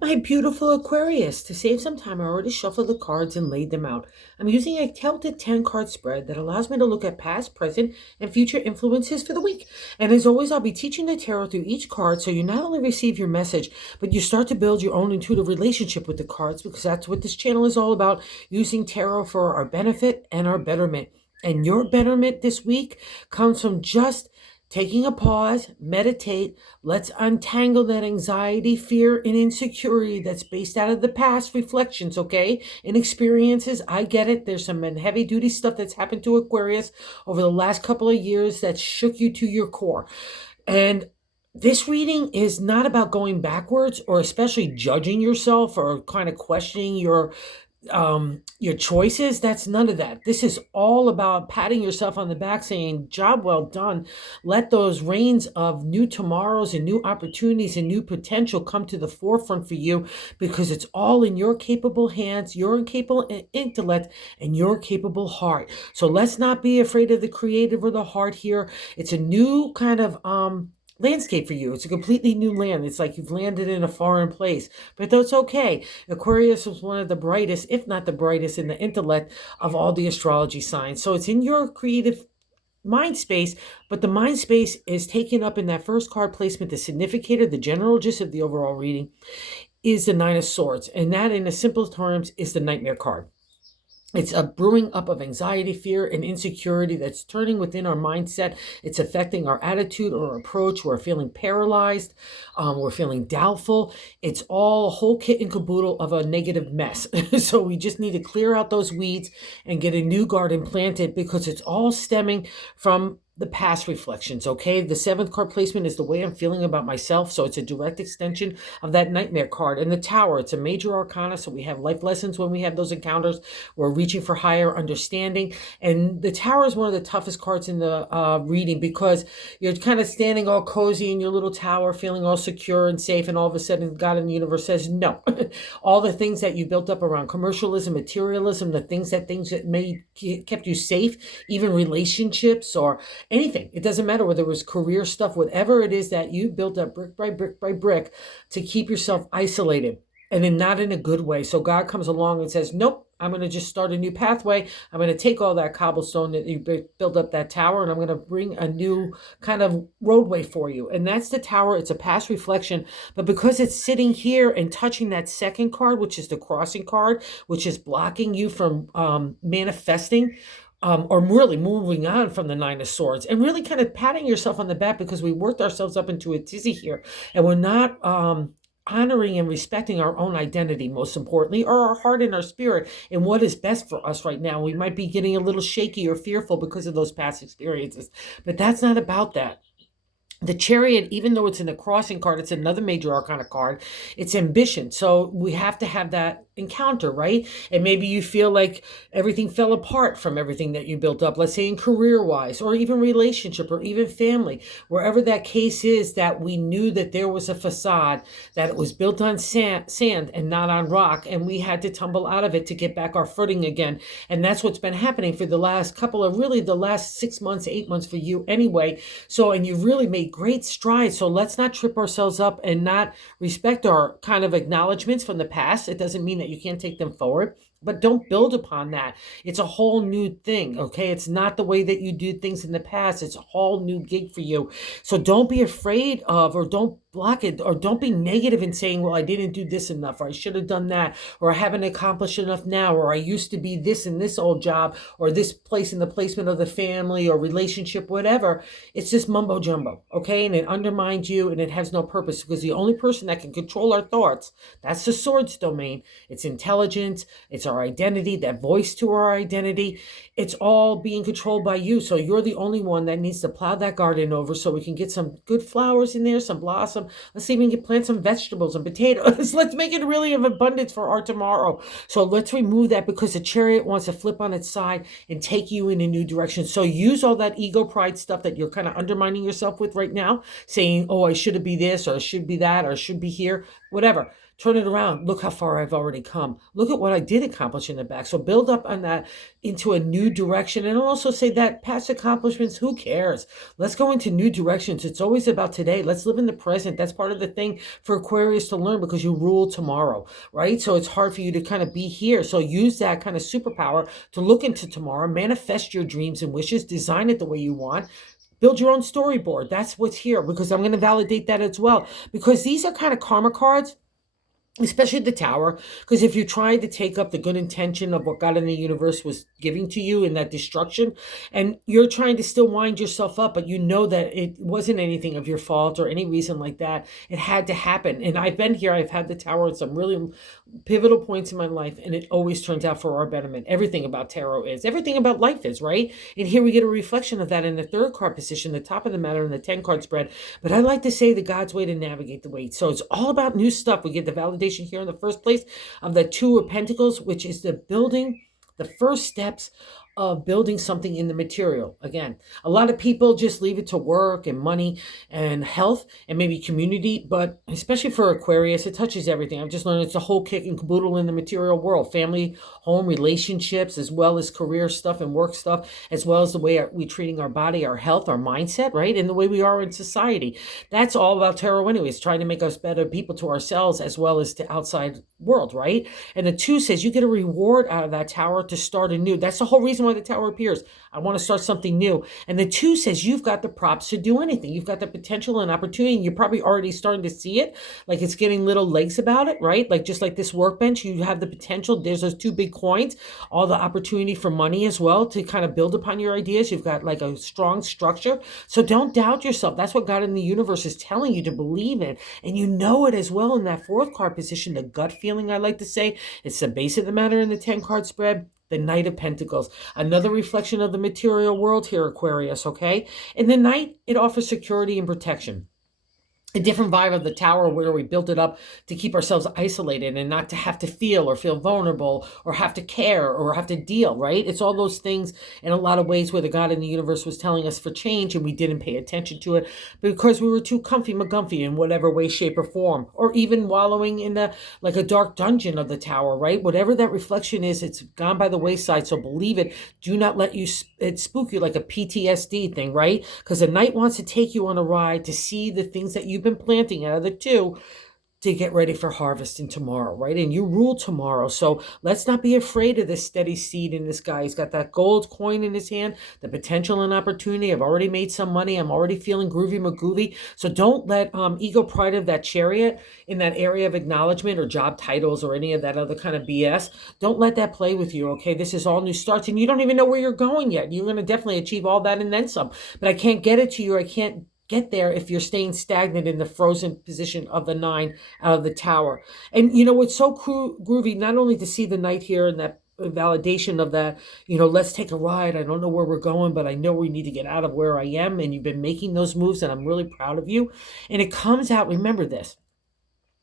My beautiful Aquarius, to save some time, I already shuffled the cards and laid them out. I'm using a Celtic 10 card spread that allows me to look at past, present, and future influences for the week. And as always, I'll be teaching the tarot through each card so you not only receive your message, but you start to build your own intuitive relationship with the cards, because that's what this channel is all about, using tarot for our benefit and our betterment. And your betterment this week comes from just taking a pause, meditate. Let's untangle that anxiety, fear, and insecurity that's based out of the past reflections, okay? And experiences. I get it. There's some heavy duty stuff that's happened to Aquarius over the last couple of years that shook you to your core. And this reading is not about going backwards or especially judging yourself or kind of questioning your choices. That's none of that. This is all about patting yourself on the back, saying job well done. Let those reins of new tomorrows and new opportunities and new potential come to the forefront for you, because it's all in your capable hands, your capable intellect, and your capable heart. So let's not be afraid of the creative or the heart here. It's a new kind of landscape for you. It's a completely new land. It's like you've landed in a foreign place, but that's okay. Aquarius was one of the brightest, if not the brightest, in the intellect of all the astrology signs. So it's in your creative mind space, but the mind space is taken up in that first card placement. The significator, the general gist of the overall reading, is the Nine of Swords, and that, in the simplest terms, is the nightmare card. It's a brewing up of anxiety, fear, and insecurity that's turning within our mindset. It's affecting our attitude or approach. We're feeling paralyzed. We're feeling doubtful. It's all a whole kit and caboodle of a negative mess. So we just need to clear out those weeds and get a new garden planted, because it's all stemming from the past reflections, okay? The seventh card placement is the way I'm feeling about myself, so it's a direct extension of that nightmare card. And the Tower, it's a major arcana, so we have life lessons when we have those encounters. We're reaching for higher understanding. And the Tower is one of the toughest cards in the reading, because you're kind of standing all cozy in your little tower, feeling all secure and safe, and all of a sudden God in the universe says, no. All the things that you built up around commercialism, materialism, the things that may kept you safe, even relationships or anything. It doesn't matter whether it was career stuff, whatever it is that you built up brick by brick by brick to keep yourself isolated, and then not in a good way. So God comes along and says, nope, I'm going to just start a new pathway. I'm going to take all that cobblestone that you built up that tower, and I'm going to bring a new kind of roadway for you. And that's the Tower. It's a past reflection, but because it's sitting here and touching that second card, which is the crossing card, which is blocking you from manifesting, or really moving on from the Nine of Swords, and really kind of patting yourself on the back, because we worked ourselves up into a tizzy here, and we're not honoring and respecting our own identity, most importantly, or our heart and our spirit, and what is best for us right now. We might be getting a little shaky or fearful because of those past experiences, but that's not about that. The Chariot, even though it's in the crossing card, it's another major arcana card. It's ambition. So we have to have that encounter, right? And maybe you feel like everything fell apart from everything that you built up, let's say in career-wise, or even relationship, or even family. Wherever that case is, that we knew that there was a facade, that it was built on sand and not on rock, and we had to tumble out of it to get back our footing again. And that's what's been happening for the last couple of, really the last 6 months, 8 months for you anyway. So, and you've really made great strides. So let's not trip ourselves up and not respect our kind of acknowledgments from the past. It doesn't mean that you can't take them forward, but don't build upon that. It's a whole new thing, okay? It's not the way that you do things in the past. It's a whole new gig for you. So don't be afraid of, or don't block it, or don't be negative in saying, well, I didn't do this enough, or I should have done that, or I haven't accomplished enough now, or I used to be this in this old job, or this place in the placement of the family or relationship, whatever. It's just mumbo jumbo, okay? And it undermines you, and it has no purpose, because the only person that can control our thoughts, that's the Swords domain. It's intelligence, it's our identity, that voice to our identity. It's all being controlled by you. So you're the only one that needs to plow that garden over, so we can get some good flowers in there, some blossom. Let's see if we can plant some vegetables and potatoes. Let's make it really of abundance for our tomorrow. So let's remove that, because the Chariot wants to flip on its side and take you in a new direction. So use all that ego pride stuff that you're kind of undermining yourself with right now, saying, oh, I should be this, or I should be that, or I should be here, whatever. turn it around. Look how far I've already come. Look at what I did accomplish in the back. So build up on that into a new direction. And I'll also say that past accomplishments, who cares? Let's go into new directions. It's always about today. Let's live in the present. That's part of the thing for Aquarius to learn, because you rule tomorrow, right? So it's hard for you to kind of be here. So use that kind of superpower to look into tomorrow, manifest your dreams and wishes, design it the way you want. Build your own storyboard. That's what's here, because I'm going to validate that as well. Because these are kind of karma cards, especially the Tower, because if you tried to take up the good intention of what God in the universe was giving to you in that destruction, and you're trying to still wind yourself up, but you know that it wasn't anything of your fault or any reason like that, it had to happen. And I've been here, I've had the Tower at some really pivotal points in my life, and it always turns out for our betterment. Everything about tarot is, everything about life is, right? And here we get a reflection of that in the third card position, the top of the matter in the 10 card spread. But I like to say the God's way to navigate the way. So it's all about new stuff. We get the validation here in the first place of the Two of Pentacles, which is the building, the first steps of building something in the material. Again, a lot of people just leave it to work and money and health and maybe community, but especially for Aquarius, it touches everything. I've just learned it's a whole kick and caboodle in the material world: family, home, relationships, as well as career stuff and work stuff, as well as the way we're treating our body, our health, our mindset, right? And the way we are in society. That's all about tarot anyways, trying to make us better people to ourselves as well as to outside world, right? And the 2 says you get a reward out of that Tower to start anew. That's the whole reason why the Tower appears. I want to start something new. And the 2 says you've got the props to do anything. You've got the potential and opportunity, and you're probably already starting to see it. Like it's getting little legs about it, right? Like just like this workbench, you have the potential. There's those 2 big coins, all the opportunity for money as well to kind of build upon your ideas. You've got like a strong structure. So don't doubt yourself. That's what God in the universe is telling you to believe in. And you know it as well in that 4th card position, the gut feeling, I like to say. It's the base of the matter in the 10 card spread. The Knight of Pentacles, another reflection of the material world here, Aquarius, okay? And the Knight, it offers security and protection. A different vibe of the Tower, where we built it up to keep ourselves isolated and not to have to feel or feel vulnerable or have to care or have to deal, right? It's all those things in a lot of ways where the God in the universe was telling us for change, and we didn't pay attention to it because we were too comfy McGumpy in whatever way, shape, or form, or even wallowing in like a dark dungeon of the Tower, right? Whatever that reflection is, it's gone by the wayside. So believe it. Do not let it spook you like a PTSD thing, right? Because the Knight wants to take you on a ride to see the things that you've been planting out of the 2 to get ready for harvesting tomorrow, right? And you rule tomorrow. So let's not be afraid of this steady seed in this guy. He's got that gold coin in his hand, the potential and opportunity. I've already made some money. I'm already feeling groovy McGoovy. So don't let ego pride of that chariot in that area of acknowledgement or job titles or any of that other kind of BS. Don't let that play with you, okay? This is all new starts, and you don't even know where you're going yet. You're going to definitely achieve all that and then some. But I can't get it to you. I can't get there if you're staying stagnant in the frozen position of the 9 out of the Tower. And you know, it's so groovy not only to see the Knight here and that validation of that, you know, let's take a ride. I don't know where we're going, but I know we need to get out of where I am. And you've been making those moves, and I'm really proud of you. And it comes out, remember this,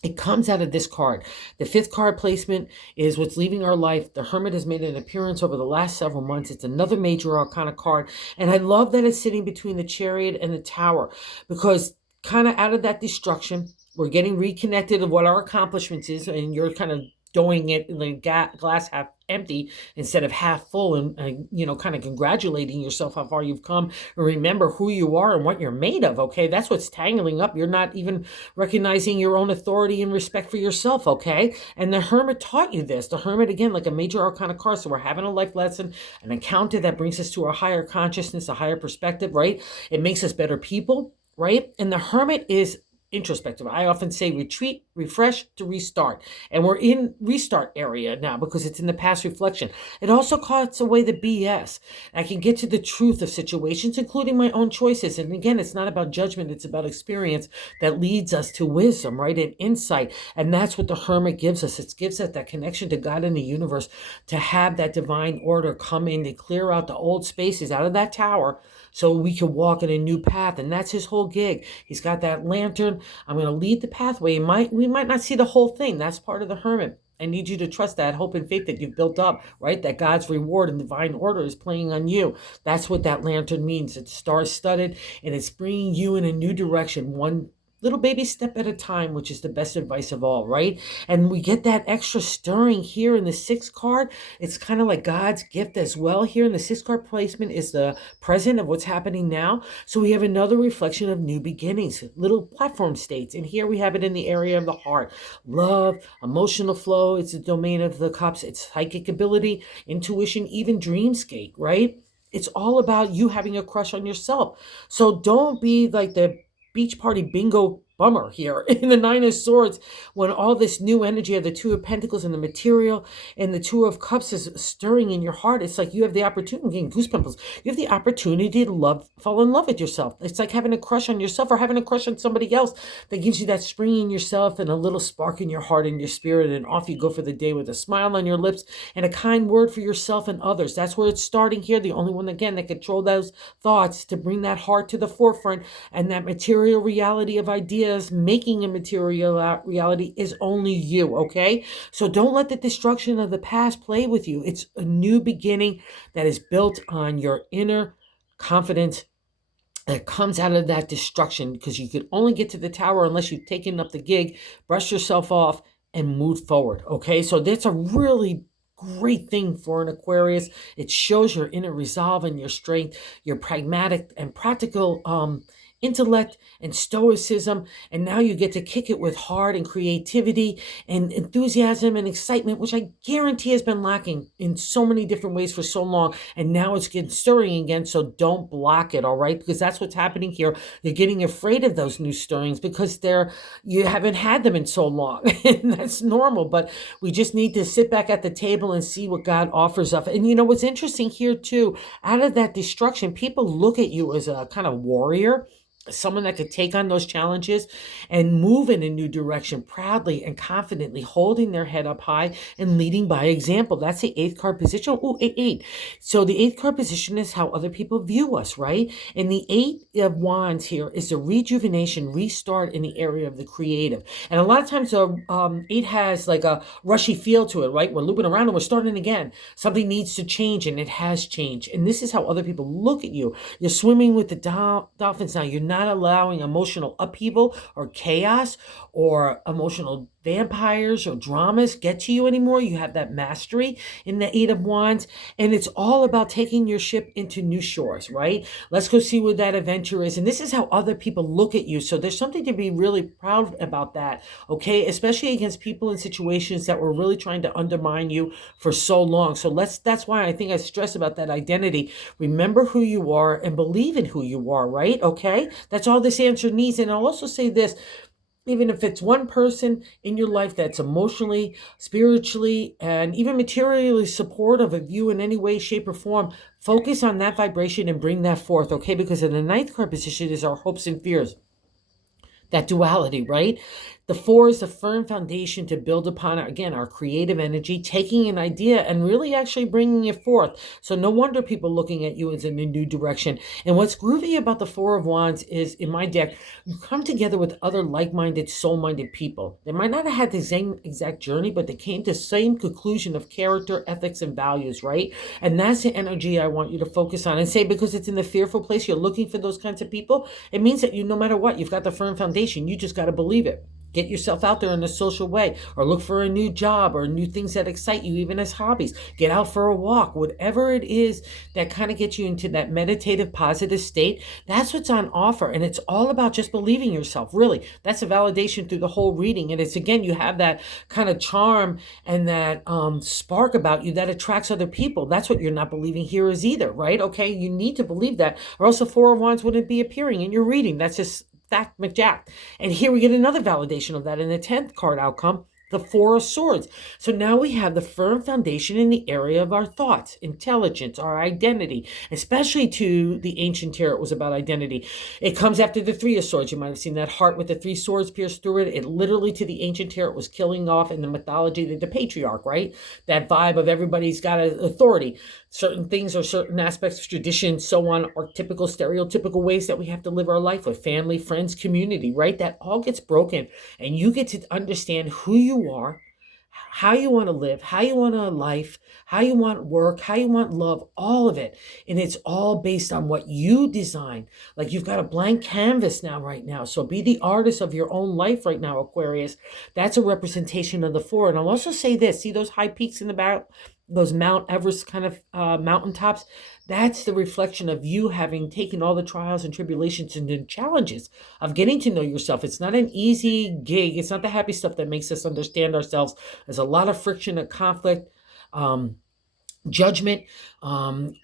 it comes out of this card. The 5th card placement is what's leaving our life. The Hermit has made an appearance over the last several months. It's another major arcana card. And I love that it's sitting between the Chariot and the Tower, because kind of out of that destruction, we're getting reconnected of what our accomplishments is, and you're kind of doing it in the glass half empty instead of half full, and you know, kind of congratulating yourself how far you've come, and remember who you are and what you're made of, okay? That's what's tangling up. You're not even recognizing your own authority and respect for yourself, okay? And the Hermit taught you this. The Hermit, again, like a major arcana card, so we're having a life lesson, an encounter that brings us to a higher consciousness, a higher perspective, right? It makes us better people, right? And the Hermit is introspective. I often say retreat, refresh to restart. And we're in restart area now because it's in the past reflection. It also cuts away the BS. I can get to the truth of situations, including my own choices. And again, it's not about judgment. It's about experience that leads us to wisdom, right? And insight. And that's what the Hermit gives us. It gives us that connection to God and the universe, to have that divine order come in to clear out the old spaces out of that Tower so we can walk in a new path. And that's his whole gig. He's got that lantern. I'm going to lead the pathway. We might not see the whole thing. That's part of the Hermit. I need you to trust that hope and faith that you've built up, right? That God's reward and divine order is playing on you. That's what that lantern means. It's star-studded, and it's bringing you in a new direction, one little baby step at a time, which is the best advice of all, right? And we get that extra stirring here in the sixth card. It's kind of like God's gift as well. Here in the sixth card placement is the present of what's happening now. So we have another reflection of new beginnings, little platform states. And here we have it in the area of the heart. Love, emotional flow. It's the domain of the cups. It's psychic ability, intuition, even dreamscape, right? It's all about you having a crush on yourself. So don't be like the beach party bingo bummer here in the Nine of Swords when all this new energy of the Two of Pentacles and the material and the Two of Cups is stirring in your heart. It's like you have the opportunity, getting goosebumps. You have the opportunity to fall in love with yourself. It's like having a crush on yourself or having a crush on somebody else that gives you that spring in yourself and a little spark in your heart and your spirit, and off you go for the day with a smile on your lips and a kind word for yourself and others. That's where it's starting here. The only one, again, that control those thoughts to bring that heart to the forefront and that material reality of ideas making a material reality is only you, okay? So don't let the destruction of the past play with you. It's a new beginning that is built on your inner confidence that comes out of that destruction, because you could only get to the tower unless you've taken up the gig, brushed yourself off, and moved forward, okay? So that's a really great thing for an Aquarius. It shows your inner resolve and your strength, your pragmatic and practical intellect and stoicism, and now you get to kick it with heart and creativity and enthusiasm and excitement, which I guarantee has been lacking in so many different ways for so long, and now it's getting stirring again. So don't block it, all right? Because that's what's happening here. You're getting afraid of those new stirrings because you haven't had them in so long, and that's normal. But we just need to sit back at the table and see what God offers us. And you know what's interesting here too, out of that destruction, people look at you as a kind of warrior, someone that could take on those challenges and move in a new direction proudly and confidently, holding their head up high and leading by example. That's the eighth card position. Oh, eight. So the eighth card position is how other people view us, right? And the Eight of Wands here is the rejuvenation, restart in the area of the creative. And a lot of times eight has like a rushy feel to it, right? We're looping around and we're starting again. Something needs to change, and it has changed. And this is how other people look at you. You're swimming with the dolphins now. You're not allowing emotional upheaval or chaos or emotional vampires or dramas get to you anymore. You have that mastery in the Eight of Wands, and it's all about taking your ship into new shores, right? Let's go see what that adventure is. And this is how other people look at you. So there's something to be really proud about that, okay? Especially against people in situations that were really trying to undermine you for so long. So that's why I think I stress about that identity. Remember who you are and believe in who you are, right? Okay? That's all this answer needs. And I'll also say this, even if it's one person in your life that's emotionally, spiritually, and even materially supportive of you in any way, shape, or form, focus on that vibration and bring that forth, okay? Because in the ninth card position is our hopes and fears. That duality, right? The Four is a firm foundation to build upon, again, our creative energy, taking an idea and really actually bringing it forth. So no wonder people looking at you as in a new direction. And what's groovy about the Four of Wands is, in my deck, you come together with other like-minded, soul-minded people. They might not have had the same exact journey, but they came to the same conclusion of character, ethics, and values, right? And that's the energy I want you to focus on. And say, because it's in the fearful place, you're looking for those kinds of people, it means that no matter what, you've got the firm foundation. You just got to believe it. Get yourself out there in a social way, or look for a new job or new things that excite you, even as hobbies. Get out for a walk, whatever it is that kind of gets you into that meditative, positive state. That's what's on offer. And it's all about just believing yourself, really. That's a validation through the whole reading. And it's, again, you have that kind of charm and that spark about you that attracts other people. That's what you're not believing here is either, right? Okay, you need to believe that, or else the Four of Wands wouldn't be appearing in your reading. That's just fact, McJack. And here we get another validation of that in the 10th card outcome, the Four of Swords. So now we have the firm foundation in the area of our thoughts, intelligence, our identity, especially to the ancient tarot, it was about identity. It comes after the Three of Swords. You might have seen that heart with the three swords pierced through it. It literally, to the ancient tarot, was killing off in the mythology the patriarch, right? That vibe of everybody's got authority. Certain things or certain aspects of tradition, so on, are typical, stereotypical ways that we have to live our life with family, friends, community, right? That all gets broken, and you get to understand who you are, how you want to live, how you want a life, how you want work, how you want love, all of it. And it's all based on what you design. Like you've got a blank canvas now, right now. So be the artist of your own life right now, Aquarius. That's a representation of the four. And I'll also say this, see those high peaks in the back, those Mount Everest kind of mountaintops? That's the reflection of you having taken all the trials and tribulations and the challenges of getting to know yourself. It's not an easy gig. It's not the happy stuff that makes us understand ourselves. There's a lot of friction and conflict. Judgment,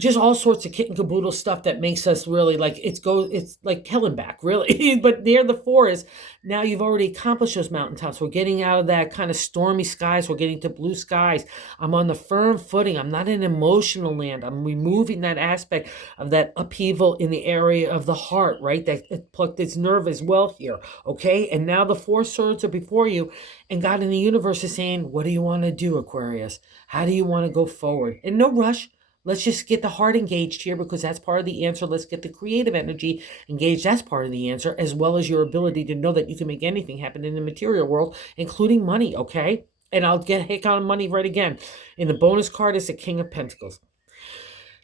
just all sorts of kit and caboodle stuff that makes us really like it's like hell and back, really. But near the forest, now you've already accomplished those mountaintops. We're getting out of that kind of stormy skies. We're getting to blue skies. I'm on the firm footing. I'm not in emotional land. I'm removing that aspect of that upheaval in the area of the heart, right? That it plucked its nerve as well here. Okay. And now the four swords are before you, and God in the universe is saying, what do you want to do, Aquarius? How do you want to go forward? And no rush. Let's just get the heart engaged here, because that's part of the answer. Let's get the creative energy engaged. That's part of the answer, as well as your ability to know that you can make anything happen in the material world, including money, okay? And I'll get hit on money right again. In the bonus card is the King of Pentacles.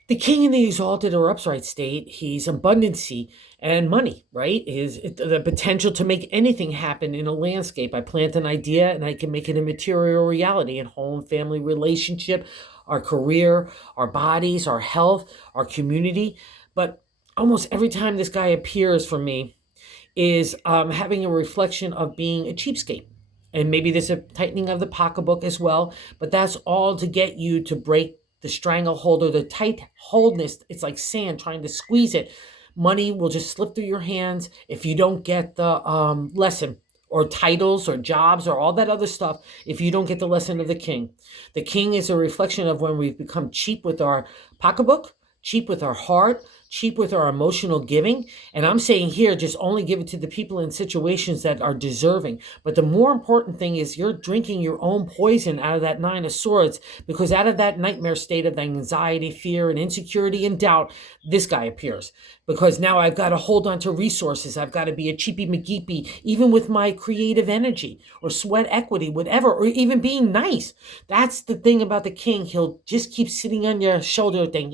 The king in the exalted or upright state, he's abundancy and money, right? Is the potential to make anything happen in a landscape. I plant an idea and I can make it a material reality in home, family, relationship, our career, our bodies, our health, our community. But almost every time this guy appears for me is having a reflection of being a cheapskate. And maybe there's a tightening of the pocketbook as well, but that's all to get you to break the stranglehold or the tight holdness. It's like sand trying to squeeze it. Money will just slip through your hands if you don't get the lesson, or titles or jobs or all that other stuff, if you don't get the lesson of the king. The king is a reflection of when we've become cheap with our pocketbook, cheap with our heart, cheap with our emotional giving. And I'm saying here, just only give it to the people in situations that are deserving. But the more important thing is you're drinking your own poison out of that Nine of Swords, because out of that nightmare state of anxiety, fear, and insecurity and doubt, this guy appears. Because now I've got to hold on to resources. I've got to be a cheapy McGeepy, even with my creative energy or sweat equity, whatever, or even being nice. That's the thing about the king. He'll just keep sitting on your shoulder thing.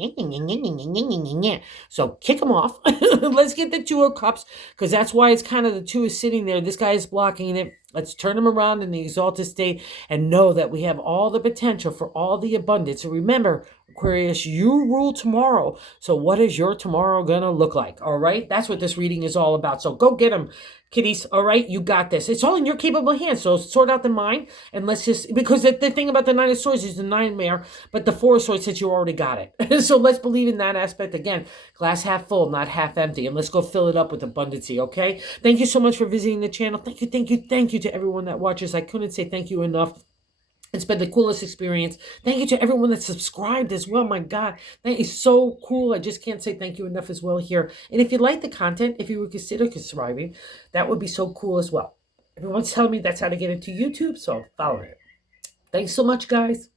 So kick him off. Let's get the Two of Cups, because that's why it's kind of the two is sitting there. This guy is blocking it. Let's turn him around in the exalted state and know that we have all the potential for all the abundance. So remember, Aquarius, you rule tomorrow. So what is your tomorrow going to look like? All right. That's what this reading is all about. So go get them, kiddies. All right. You got this. It's all in your capable hands. So sort out the mind, and let's just, because the thing about the Nine of Swords is the nightmare, but the Four of Swords says you already got it. So let's believe in that aspect. Again, glass half full, not half empty. And let's go fill it up with abundancy. Okay. Thank you so much for visiting the channel. Thank you. Thank you. Thank you to everyone that watches. I couldn't say thank you enough. It's been the coolest experience. Thank you to everyone that subscribed as well. My God, that is so cool. I just can't say thank you enough as well here. And if you like the content, if you would consider subscribing, that would be so cool as well. Everyone's telling me that's how to get into YouTube, so follow it. Thanks so much, guys.